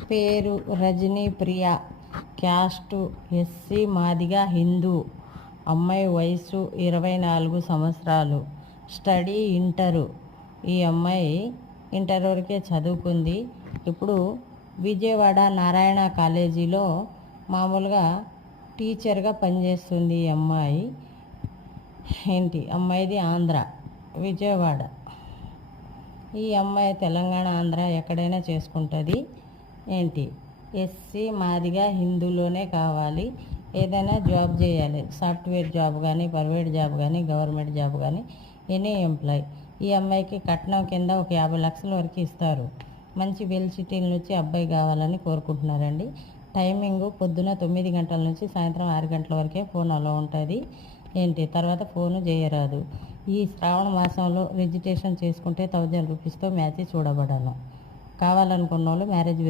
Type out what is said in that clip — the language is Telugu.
పేరు రజనీ ప్రియ, క్యాస్టు ఎస్సీ, మాదిగా, హిందూ, అమ్మాయి వయసు 24 సంవత్సరాలు, స్టడీ ఇంటరు. ఈ అమ్మాయి ఇంటర్ వరకే చదువుకుంది. ఇప్పుడు విజయవాడ నారాయణ కాలేజీలో మామూలుగా టీచర్గా పనిచేస్తుంది ఈ అమ్మాయి. అమ్మాయిది ఆంధ్ర, విజయవాడ. ఈ అమ్మాయి తెలంగాణ, ఆంధ్ర ఎక్కడైనా చేసుకుంటుంది. ఎస్సీ, మాదిగా, హిందూలోనే కావాలి. ఏదైనా జాబ్ చేయాలి, సాఫ్ట్వేర్ జాబ్ కానీ, ప్రైవేట్ జాబ్ కానీ, గవర్నమెంట్ జాబ్ కానీ, ఎనీ ఎంప్లాయ్. ఈ అమ్మాయికి కట్నం కింద ఒక 50 లక్షల వరకు ఇస్తారు. మంచి వెల్ సిటీల నుంచి అబ్బాయి కావాలని కోరుకుంటున్నారండి. టైమింగు పొద్దున 9 గంటల నుంచి సాయంత్రం 6 గంటల వరకే ఫోన్ అలా ఉంటుంది. తర్వాత ఫోను చేయరాదు. ఈ శ్రావణ మాసంలో రిజిస్ట్రేషన్ చేసుకుంటే 1000 రూపీస్తో మ్యాచ్ చూడబడాలి. కావాలనుకున్న వాళ్ళు మ్యారేజ్